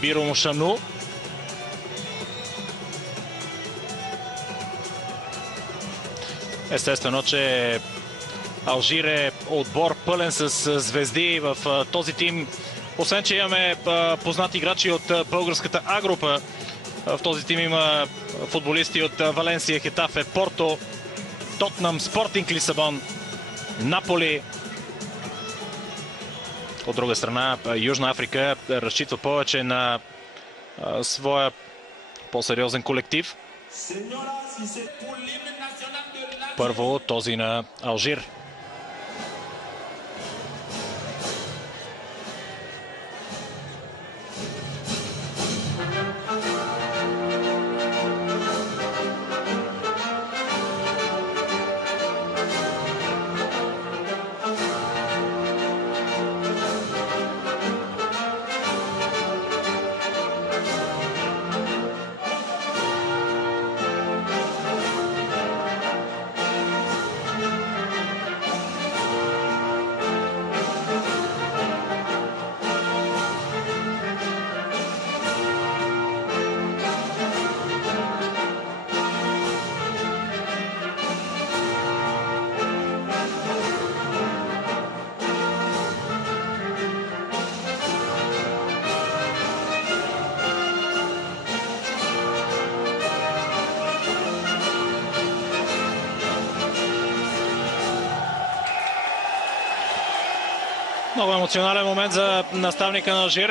Биро Мушану. Естествено, че Алжир е отбор пълен с звезди в този тим. Освен, че имаме познати играчи от българската А група, в този тим има футболисти от Валенсия, Хетафе, Порто, Тотнам, Спортинг Лисабон, Наполи. От друга страна, Южна Африка разчитва повече на своя по-сериозен колектив. Първо този на Алжир. Много емоционален момент за наставника на Алжир.